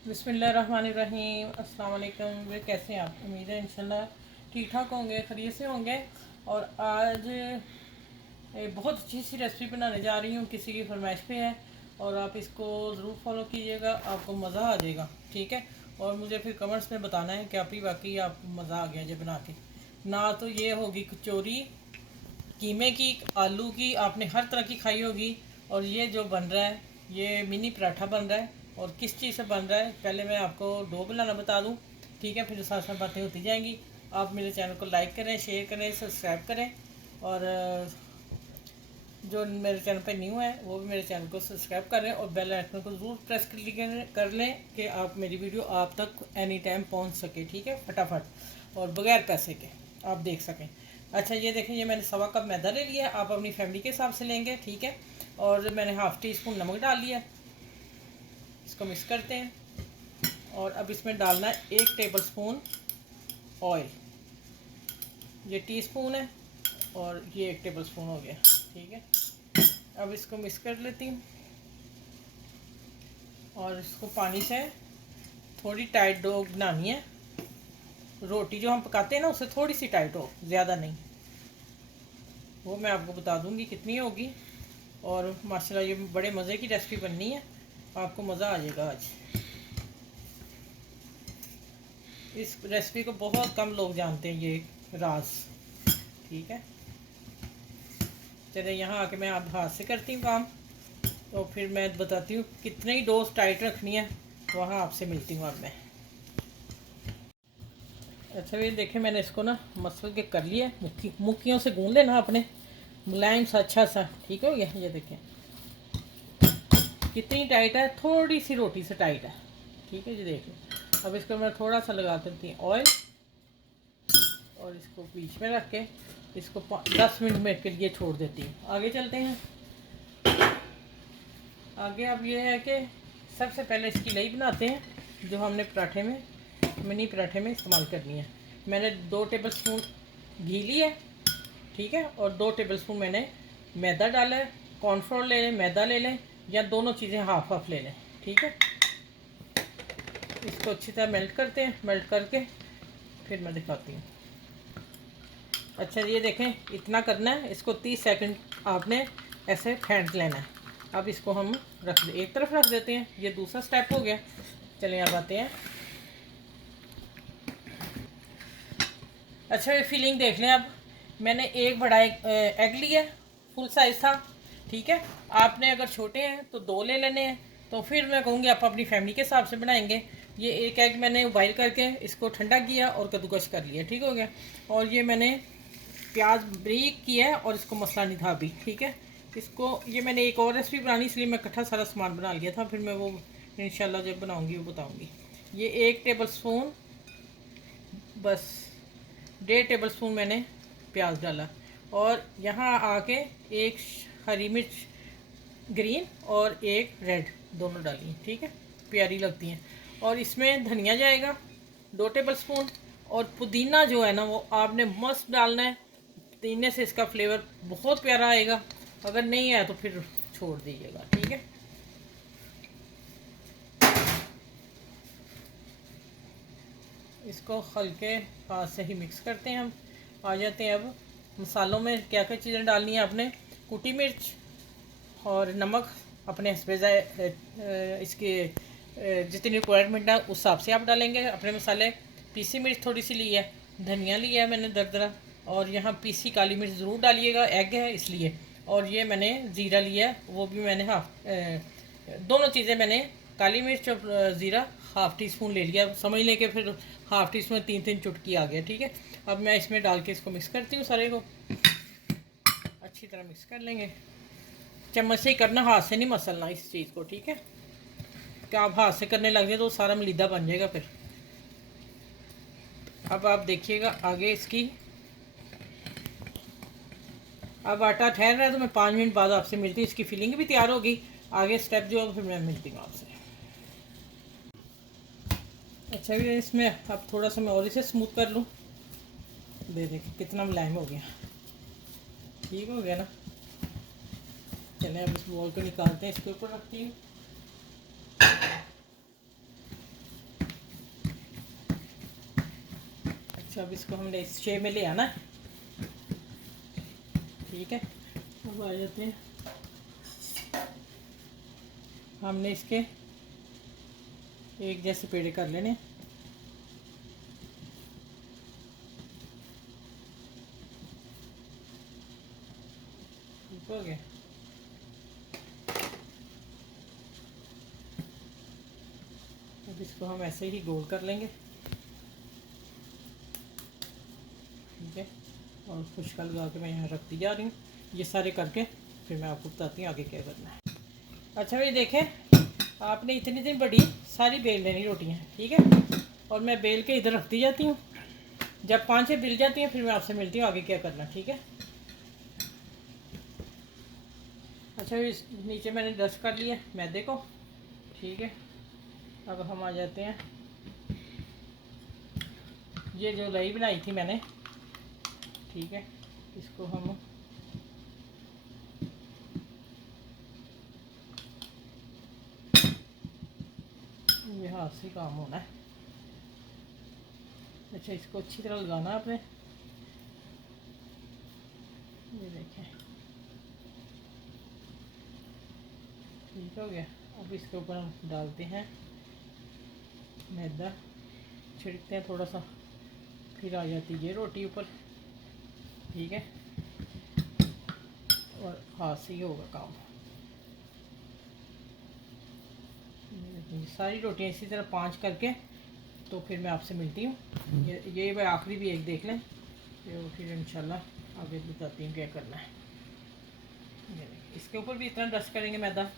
बिस्मिल्लाहिर्रहमानिर्रहीम। अस्सलाम वालेकुम। वे कैसे हैं आप? उम्मीद है इंशाल्लाह ठीक ठाक होंगे, खैरियत से होंगे। और आज एक बहुत अच्छी सी रेसिपी बनाने जा रही हूँ, किसी की फरमाइश पे है और आप इसको ज़रूर फॉलो कीजिएगा, आपको मज़ा आ जाएगा। ठीक है। और मुझे फिर कमेंट्स में बताना है कि आप ही वाकई आपको मज़ा आ गया जब बना के। ना तो ये होगी कचौरी कीमे की, आलू की, आपने हर तरह की खाई होगी। और ये जो बन रहा है ये मिनी पराठा बन रहा है। और किस चीज़ से बन रहा है पहले मैं आपको डो बनाना बता दूं। ठीक है, फिर साथ साथ बातें होती जाएंगी। आप मेरे चैनल को लाइक करें, शेयर करें, सब्सक्राइब करें। और जो मेरे चैनल पे न्यू है वो भी मेरे चैनल को सब्सक्राइब करें और बेल आइकन को ज़रूर प्रेस कर लें कि आप मेरी वीडियो आप तक एनी टाइम पहुंच सके। ठीक है, फटाफट और बगैर पैसे के आप देख सकें। अच्छा, ये देखें, ये मैंने सवा कप मैदा ले लिया है, आप अपनी फैमिली के हिसाब से लेंगे। ठीक है। और मैंने हाफ़ टी स्पून नमक डाल लिया, इसको मिक्स करते हैं। और अब इसमें डालना है 1 टेबल स्पून ऑयल। ये टीस्पून है और ये 1 टेबल स्पून हो गया। ठीक है। अब इसको मिक्स कर लेती हूँ और इसको पानी से थोड़ी टाइट डो बनानी है। रोटी जो हम पकाते हैं ना उससे थोड़ी सी टाइट हो, ज़्यादा नहीं। वो मैं आपको बता दूँगी कितनी होगी। और माशाल्लाह ये बड़े मज़े की रेसिपी बननी है, आपको मज़ा आ जाएगा आज। इस रेसिपी को बहुत कम लोग जानते हैं, ये राज। ठीक है। चलिए, यहाँ आके मैं आप हाथ से करती हूँ काम, तो फिर मैं बताती हूँ कितनी ही डोज टाइट रखनी है। वहाँ आपसे मिलती हूँ अब मैं। अच्छा, ये देखें, मैंने इसको ना मसल के कर लिया, मुक्कियों से गूंद लेना अपने, मुलायम सा अच्छा सा। ठीक हो गया। ये देखें कितनी टाइट है, थोड़ी सी रोटी से टाइट है। ठीक है जी, देखिए। अब इसको मैं थोड़ा सा लगा देती हूँ ऑयल और इसको बीच में रख के इसको 10 मिनट के लिए छोड़ देती हूँ। आगे चलते हैं। आगे अब ये है कि सबसे पहले इसकी लई बनाते हैं जो हमने पराठे में, मिनी पराठे में इस्तेमाल करनी है। मैंने 2 टेबल स्पून घी लिया है। ठीक है। और 2 टेबल स्पून मैंने मैदा डाला है। कॉर्नफ्लोर ले लें, मैदा ले लें, या दोनों चीज़ें हाफ हाफ ले लें। ठीक है। इसको अच्छी तरह मेल्ट करते हैं, मेल्ट करके फिर मैं दिखाती हूँ। अच्छा, ये देखें, इतना करना है। इसको 30 सेकंड आपने ऐसे फेंट लेना है। अब इसको हम एक तरफ रख देते हैं। ये दूसरा स्टेप हो गया। चलिए अब आते हैं। अच्छा, ये फिलिंग देख लें। अब मैंने एक बड़ा एग लिया, फुल साइज़ था। ठीक है। आपने अगर छोटे हैं तो 2 ले लेने हैं। तो फिर मैं कहूँगी आप अपनी फैमिली के हिसाब से बनाएंगे। ये एक एग मैंने बॉइल करके इसको ठंडा किया और कद्दूकस कर लिया। ठीक हो गया। और ये मैंने प्याज ब्रीक किया है और इसको मसला नहीं था अभी। ठीक है। इसको, ये मैंने एक और रेसिपी बनानी इसलिए मैं इकट्ठा सारा सामान बना लिया था, फिर मैं वो इंशाल्लाह जब बनाऊंगी वो बताऊंगी। ये 1 टेबल स्पून, बस 1.5 टेबल स्पून मैंने प्याज डाला। और यहाँ आके एक हरी मिर्च ग्रीन और एक रेड, दोनों डाली। ठीक है, प्यारी लगती हैं। और इसमें धनिया जाएगा 2 टेबल स्पून। और पुदीना जो है ना वो आपने मस्त डालना है। पुदीने से इसका फ्लेवर बहुत प्यारा आएगा। अगर नहीं आया तो फिर छोड़ दीजिएगा। ठीक है। इसको हल्के हाथ से ही मिक्स करते हैं हम। आ जाते हैं अब मसालों में क्या क्या चीज़ें डालनी है आपने। कुटी मिर्च और नमक अपने इसके जितनी रिक्वायरमेंट है उस हिसाब से आप डालेंगे अपने मसाले। पीसी मिर्च थोड़ी सी ली है, धनिया लिया है मैंने दरदरा। और यहाँ पीसी काली मिर्च ज़रूर डालिएगा, एग है इसलिए। और ये मैंने ज़ीरा लिया है, वो भी मैंने दोनों चीज़ें मैंने, काली मिर्च और ज़ीरा हाफ़ टी स्पून ले लिया। समझ लें कि फिर हाफ़ टी स्पून 3-3 चुटकी आ गया। ठीक है। अब मैं इसमें डाल के इसको मिक्स करती हूँ, सारे को अच्छी तरह मिक्स कर लेंगे। चम्मच से ही करना, हाथ से नहीं मसलना इस चीज़ को। ठीक है। क्या आप हाथ से करने लग जाए तो सारा मलीदा बन जाएगा फिर। अब आप देखिएगा आगे इसकी। अब आटा ठहर रहा है तो मैं 5 मिनट बाद आपसे मिलती हूँ। इसकी फिलिंग भी तैयार होगी, आगे स्टेप जो है फिर मैं मिलती हूँ आपसे। अच्छा, भी इसमें अब थोड़ा सा मैं और इसे स्मूथ कर लूँ। दे देखिए कितना मुलायम हो गया। ठीक हो गया ना। चलें अब इस बॉल को निकालते हैं, इसके ऊपर रखती हूँ। अच्छा, अब इसको हमने इस शेप में ले आना है। ठीक है, अब आ जाते हैं, हमने इसके एक जैसे पेड़े कर लेने। ठीक हो गया। अब इसको हम ऐसे ही गोल कर लेंगे। ठीक है, और खुशका लगा के मैं यहाँ रखती जा रही हूँ। ये सारे करके फिर मैं आपको बताती हूँ आगे क्या करना है। अच्छा भाई देखें, आपने इतनी बड़ी सारी बेल लेनी रोटियाँ। ठीक है, और मैं बेल के इधर रखती जाती हूँ। जब 5-6 बिल जाती हैं फिर मैं आपसे मिलती हूँ आगे क्या करना। ठीक है। अच्छा, इस नीचे मैंने डस्ट कर लिया मैदे को। ठीक है, अब हम आ जाते हैं, ये जो लई बनाई थी मैंने। ठीक है, इसको हम ये हाथ से काम होना है। अच्छा, इसको अच्छी तरह लगाना आपने। ये देखें, ठीक हो गया। अब इसके ऊपर हम डालते हैं मैदा, छिड़कते हैं थोड़ा सा, फिर आ जाती है ये रोटी ऊपर। ठीक है, और हाथ से ही होगा काम। सारी रोटियां इसी तरह 5 करके तो फिर मैं आपसे मिलती हूँ। ये भाई आखिरी भी एक देख लें, तो फिर इंशाल्लाह आगे बताती हूँ क्या करना है। इसके ऊपर भी इतना डस्ट करेंगे मैदा,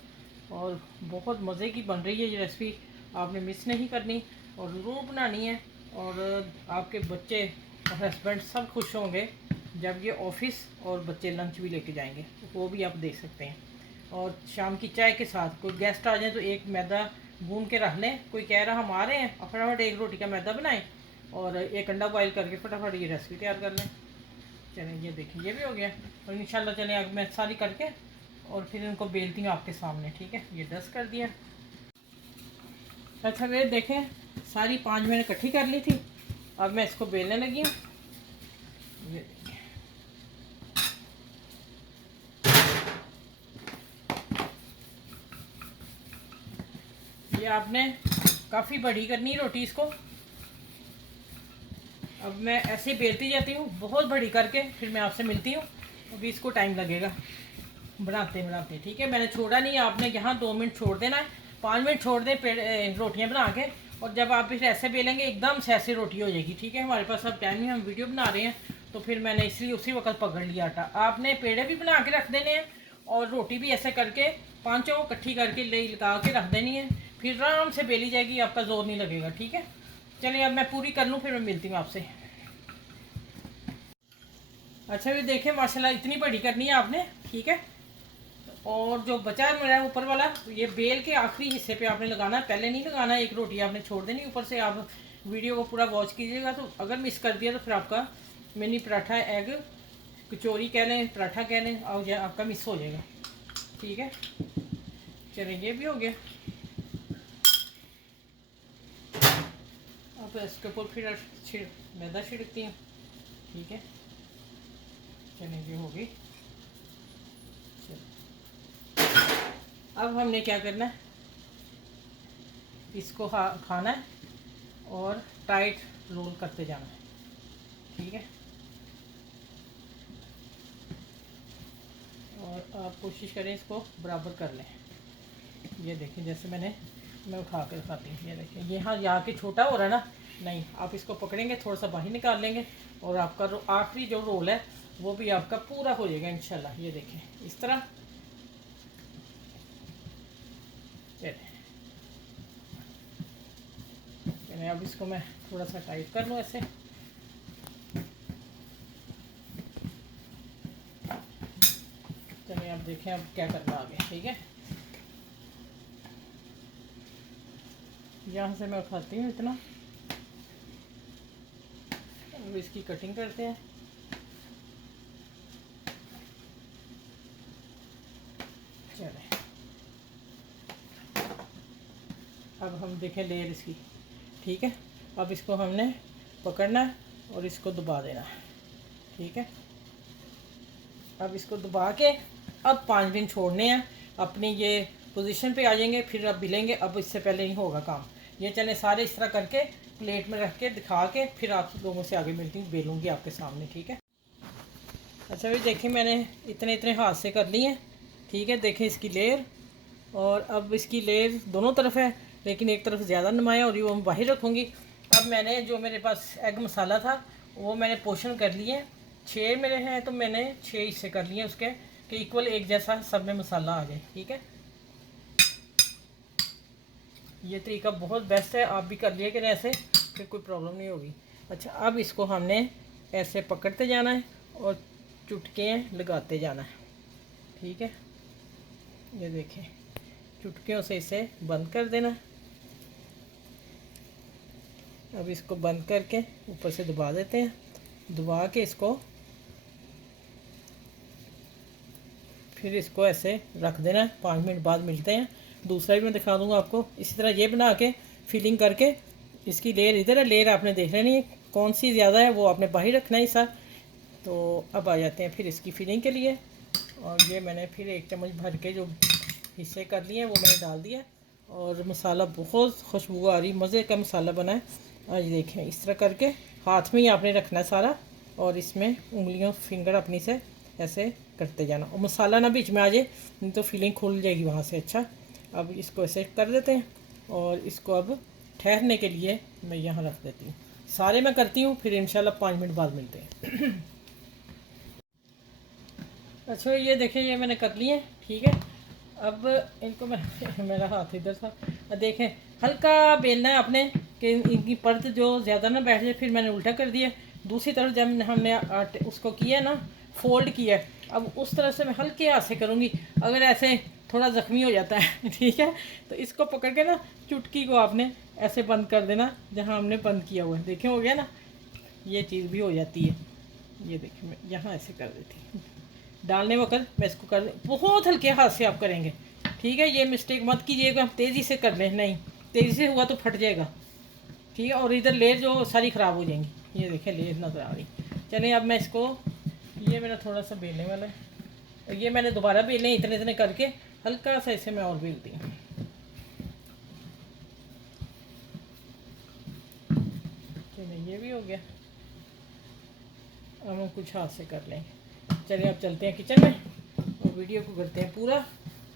और बहुत मज़े की बन रही है ये रेसिपी। आपने मिस नहीं करनी और ज़रूर बनानी है। और आपके बच्चे और हस्बैंड सब खुश होंगे जब ये ऑफिस और बच्चे लंच भी लेके जाएंगे, वो भी आप देख सकते हैं। और शाम की चाय के साथ कोई गेस्ट आ जाए तो एक मैदा गूंद के रख लें। कोई कह रहा हम आ रहे हैं, फटाफट एक रोटी का मैदा बनाएं और एक अंडा बॉयल करके फटाफट ये रेसिपी तैयार कर लें। चलें, ये देखें, ये भी हो गया। और इंशाल्लाह चलें अब मैं सारी करके और फिर इनको बेलती हूँ आपके सामने। ठीक है, ये डस्ट कर दिया। अच्छा वे देखें, सारी 5 मैंने इकट्ठी कर ली थी। अब मैं इसको बेलने लगी हूँ। ये ये आपने काफ़ी बड़ी करनी रोटी इसको। अब मैं ऐसे बेलती जाती हूँ बहुत बड़ी करके, फिर मैं आपसे मिलती हूँ। अभी इसको टाइम लगेगा बनाते बनाते। ठीक है, मैंने छोड़ा नहीं, आपने यहाँ 2 मिनट छोड़ देना है, 5 मिनट छोड़ दें रोटियाँ बना के। और जब आप फिर ऐसे बेलेंगे एकदम से ऐसे रोटी हो जाएगी। ठीक है, हमारे पास अब टाइम नहीं, हम वीडियो बना रहे हैं, तो फिर मैंने इसलिए उसी वक्त पकड़ लिया आटा। आपने पेड़े भी बना के रख देने हैं और रोटी भी ऐसे करके 5 इकट्ठी करके ले लगा के रख देनी है, फिर आराम से बेली जाएगी, आपका जोर नहीं लगेगा। ठीक है, चलिए अब मैं पूरी कर लूँ फिर मैं मिलती हूँ आपसे। अच्छा भी देखें, माशाल्लाह इतनी बड़ी करनी है आपने। ठीक है, और जो बचा है मेरा ऊपर वाला, ये बेल के आखिरी हिस्से पे आपने लगाना है, पहले नहीं लगाना है। एक रोटी आपने छोड़ देनी ऊपर से। आप वीडियो को पूरा वॉच कीजिएगा, तो अगर मिस कर दिया तो फिर आपका मिनी पराठा, एग कचौरी कह लें, पराठा कह लें, और ये आपका मिस हो जाएगा। ठीक है, चलिए ये भी हो गया। अब इसके ऊपर फिर मैदा छिड़कती हूँ। ठीक है, चलिए ये हो गई। अब हमने क्या करना है, इसको खाना है और टाइट रोल करते जाना है। ठीक है, और आप कोशिश करें इसको बराबर कर लें। ये देखिए, जैसे मैं उठा कर दिखाती हूँ। ये देखिए, यहाँ के छोटा हो रहा है ना, नहीं, आप इसको पकड़ेंगे, थोड़ा सा बाहर निकाल लेंगे और आपका आखिरी जो रोल है वो भी आपका पूरा हो जाएगा इंशाल्लाह। ये देखें, इस तरह। चलिए अब इसको मैं थोड़ा सा टाइट कर लूँ ऐसे। चलिए अब देखें अब क्या करना आगे। ठीक है, यहाँ से मैं उठाती हूँ इतना, अब इसकी कटिंग करते हैं। चलें, अब हम देखें लेयर इसकी। ठीक है, अब इसको हमने पकड़ना है और इसको दबा देना है, ठीक है। अब इसको दबा के अब 5 मिनट छोड़ने हैं, अपनी ये पोजीशन पे आ जाएंगे, फिर अब बिलेंगे। अब इससे पहले नहीं होगा काम। ये चने सारे इस तरह करके प्लेट में रख के दिखा के फिर आप लोगों से आगे मिलती हूँ, बेलूँगी आपके सामने, ठीक है। अच्छा भाई देखिए मैंने इतने इतने हाथ से कर लिए हैं, ठीक है। देखें इसकी लेयर, और अब इसकी लेयर दोनों तरफ है, लेकिन एक तरफ ज़्यादा नुमाया और वो मैं बाहर रखूँगी। अब मैंने जो मेरे पास एग मसाला था वो मैंने पोर्शन कर लिए, 6 मेरे हैं तो मैंने 6 हिस्से कर लिए उसके, कि इक्वल एक जैसा सब में मसाला आ जाए, ठीक है। ये तरीका बहुत बेस्ट है, आप भी कर लिए करें ऐसे, फिर कोई प्रॉब्लम नहीं होगी। अच्छा अब इसको हमने ऐसे पकड़ते जाना है और चुटके लगाते जाना है, ठीक है। ये देखें, चुटकियों से इसे बंद कर देना। अब इसको बंद करके ऊपर से दबा देते हैं, दबा के इसको फिर इसको ऐसे रख देना है। 5 मिनट बाद मिलते हैं। दूसरा भी मैं दिखा दूंगा आपको। इसी तरह ये बना के फिलिंग करके इसकी लेयर इधर है, लेयर आपने देख लेनी है कौन सी ज़्यादा है, वो आपने बाहर रखना है सर। तो अब आ जाते हैं फिर इसकी फिलिंग के लिए। और ये मैंने फिर 1 चम्मच भर के जो हिस्से कर लिए हैं वो मैंने डाल दिया। और मसाला बहुत खुशबू आ रही, मज़े का मसाला बना है। आज देखें इस तरह करके हाथ में ही आपने रखना है सारा, और इसमें उंगलियों फिंगर अपनी से ऐसे करते जाना, और मसाला ना बीच में आ जाए, नहीं तो फिलिंग खुल जाएगी वहाँ से। अच्छा अब इसको ऐसे कर देते हैं, और इसको अब ठहरने के लिए मैं यहाँ रख देती हूँ। सारे मैं करती हूँ, फिर इंशाल्लाह 5 मिनट बाद मिलते हैं। अच्छा ये देखिए ये मैंने कर लिए, ठीक है। अब इनको मैं मेरा हाथ इधर था, देखें हल्का बेलना है आपने कि इनकी परत जो ज़्यादा ना बैठ जाए। फिर मैंने उल्टा कर दिया, दूसरी तरफ जब हमने आटे उसको किया ना, फोल्ड किया, अब उस तरह से मैं हल्के हाथ से करूँगी। अगर ऐसे थोड़ा ज़ख्मी हो जाता है ठीक है, तो इसको पकड़ के ना चुटकी को आपने ऐसे बंद कर देना जहाँ हमने बंद किया हुआ है। देखें हो गया ना, ये चीज़ भी हो जाती है। ये देखिए मैं यहाँ ऐसे कर देती हूँ, डालने वक्त मैं इसको कर, बहुत हल्के हाथ से आप करेंगे, ठीक है। ये मिस्टेक मत कीजिएगा तेज़ी से कर लें, नहीं तेज़ी से हुआ तो फट जाएगा, ठीक है। और इधर लेयर जो सारी ख़राब हो जाएंगी। ये देखिए लेयर नज़र आ रही। चलिए अब मैं इसको, ये मेरा थोड़ा सा बेलने वाला है, ये मैंने दोबारा बेलने इतने इतने करके हल्का सा इसे मैं और बेलती हूँ। चलिए ये भी हो गया। अब हम कुछ हाथ से कर लें। चलिए अब चलते हैं किचन में और वीडियो को करते हैं पूरा।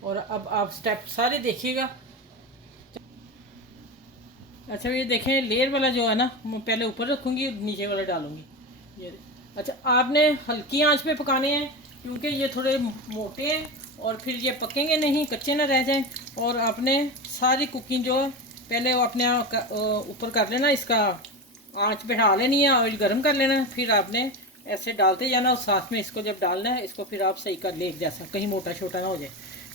और अब आप स्टेप सारे देखिएगा। अच्छा ये देखें लेयर वाला जो है ना, मैं पहले ऊपर रखूँगी, नीचे वाला डालूँगी। ये अच्छा आपने हल्की आंच पे पकाने हैं, क्योंकि ये थोड़े मोटे हैं और फिर ये पकेंगे नहीं, कच्चे ना रह जाएं। और आपने सारी कुकिंग जो है पहले वो अपने ऊपर कर लेना, इसका आंच बढ़ा लेनी है, ऑयल गर्म कर लेना है, फिर आपने ऐसे डालते जाना। और साथ में इसको जब डालना है इसको फिर आप सही कर ले एक जैसा, कहीं मोटा छोटा ना हो जाए।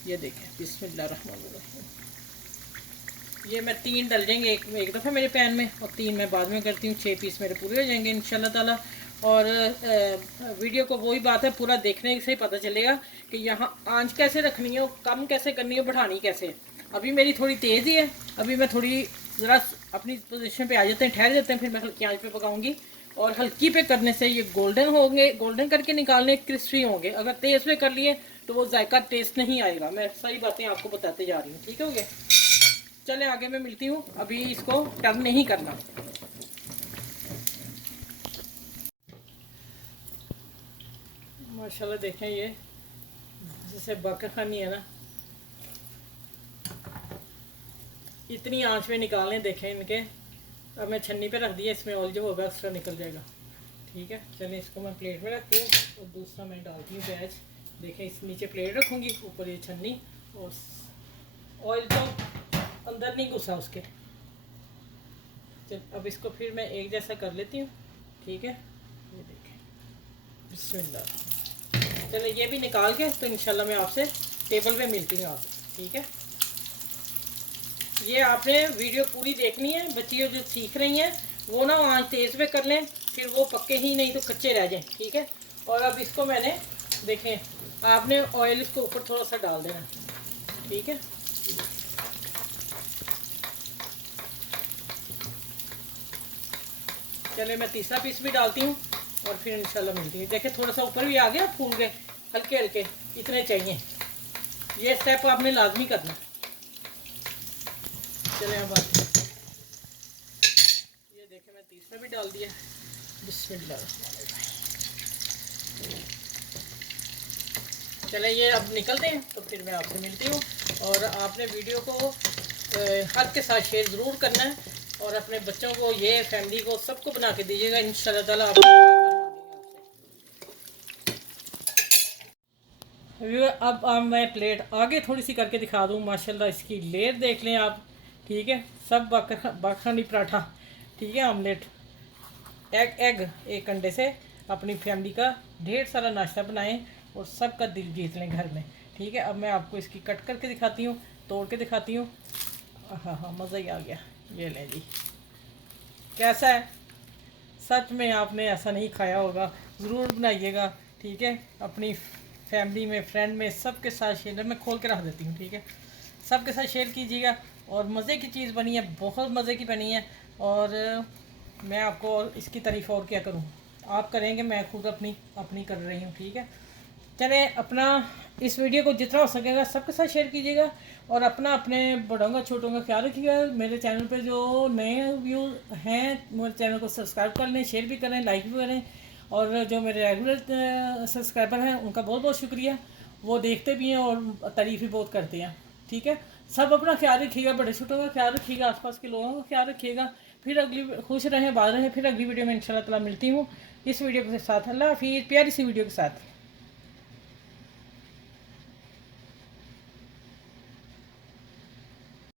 ये देखें बिस्मिल्लाहिर्रहमानिर्रहीम। ये मैं 3 डल जाएंगे एक दफ़ा मेरे पैन में, और 3 मैं बाद में करती हूँ। 6 पीस मेरे पूरे हो जाएंगे इंशाल्लाह ताला। और वीडियो को वही बात है, पूरा देखने से ही पता चलेगा कि यहाँ आंच कैसे रखनी है, कम कैसे करनी है, बढ़ानी कैसे है। अभी मेरी थोड़ी तेज़ ही है, अभी मैं थोड़ी ज़रा अपनी पोजीशन पे आ जाते हैं, ठहर जाते हैं, फिर मैं हल्की आंच पे पकाऊंगी। और हल्की पे करने से ये गोल्डन होंगे, गोल्डन करके निकालने क्रिस्पी होंगे। अगर तेज़ पे कर लिए तो वो जायका टेस्ट नहीं आएगा। मैं सही बातें आपको बताते जा रही हूँ, ठीक हो गया। चले आगे मैं मिलती हूँ, अभी इसको टर्न नहीं करना। माशाल्लाह देखें ये जैसे बाक़ाखानी है ना, इतनी आंच में निकालने देखें इनके। अब मैं छन्नी पे रख दिया, इसमें ऑयल जो होगा एक्स्ट्रा निकल जाएगा, ठीक है। चलिए इसको मैं प्लेट में रखती हूँ और दूसरा मैं डालती हूँ प्याज। देखें इस नीचे प्लेट रखूँगी, ऊपर ये छन्नी, और ऑयल तो अंदर नहीं घुसा उसके। चल अब इसको फिर मैं एक जैसा कर लेती हूँ, ठीक है। ये देखें बिस्मिल्लाह। चलो ये भी निकाल के तो इंशाल्लाह मैं आपसे टेबल पे मिलती हूँ आपसे, ठीक है। ये आपने वीडियो पूरी देखनी है। बच्चियों जो सीख रही हैं वो ना आंच तेज़ पे कर लें, फिर वो पक्के ही नहीं तो कच्चे रह जाएं, ठीक है। और अब इसको मैंने देखें आपने ऑयल इसको ऊपर थोड़ा सा डाल देना, ठीक है। चले मैं तीसरा पीस भी डालती हूँ और फिर इंशाल्लाह मिलती है। देखिए थोड़ा सा ऊपर भी आ गया, फूल गए हल्के हल्के, इतने चाहिए। ये स्टेप आपने लाजमी करना। चले अब आते हैं, ये देखें मैं तीसरा भी डाल दिया। बिस्मिल्लाह। चले ये अब निकलते हैं तो फिर मैं आपसे मिलती हूँ। और आपने वीडियो को हर के साथ शेयर ज़रूर करना है और अपने बच्चों को, ये फैमिली को, सबको बना के दीजिएगा इंशाल्लाह ताला। आप अब मैं प्लेट आगे थोड़ी सी करके दिखा दूँ। माशाल्लाह इसकी लेयर देख लें आप, ठीक है। सब बाखनी पराठा, ठीक है, आमलेट, एग एक अंडे से अपनी फैमिली का ढेर सारा नाश्ता बनाएं और सबका दिल जीत लें घर में, ठीक है। अब मैं आपको इसकी कट करके दिखाती हूँ, तोड़ के दिखाती हूँ। हाँ हाँ, मज़ा ही आ गया। ये लें जी, कैसा है? सच में आपने ऐसा नहीं खाया होगा, ज़रूर बनाइएगा, ठीक है। अपनी फैमिली में, फ्रेंड में, सबके साथ शेयर, मैं खोल के रख देती हूँ, ठीक है। सबके साथ शेयर कीजिएगा। और मज़े की चीज़ बनी है, बहुत मज़े की बनी है। और मैं आपको और इसकी तारीफ़ और क्या करूँ, आप करेंगे, मैं खुद अपनी अपनी कर रही हूँ, ठीक है। चले अपना इस वीडियो को जितना हो सकेगा सबके साथ शेयर कीजिएगा और अपना, अपने बड़ों का, छोटों का ख्याल रखिएगा। मेरे चैनल पे जो नए व्यू हैं, मेरे चैनल को सब्सक्राइब कर लें, शेयर भी करें, लाइक भी करें। और जो मेरे रेगुलर सब्सक्राइबर हैं उनका बहुत बहुत शुक्रिया, वो देखते भी हैं और तारीफ़ भी बहुत करते हैं, ठीक है। सब अपना ख्याल रखिएगा, बड़े छोटों का ख्याल रखिएगा, आसपास के लोगों का ख्याल रखिएगा। फिर अगली, खुश रहें, बात रहें, फिर अगली वीडियो में इंशाल्लाह ताला मिलती हूँ इस वीडियो के साथ। अल्लाह हाफिज़, प्यारी सी वीडियो के साथ।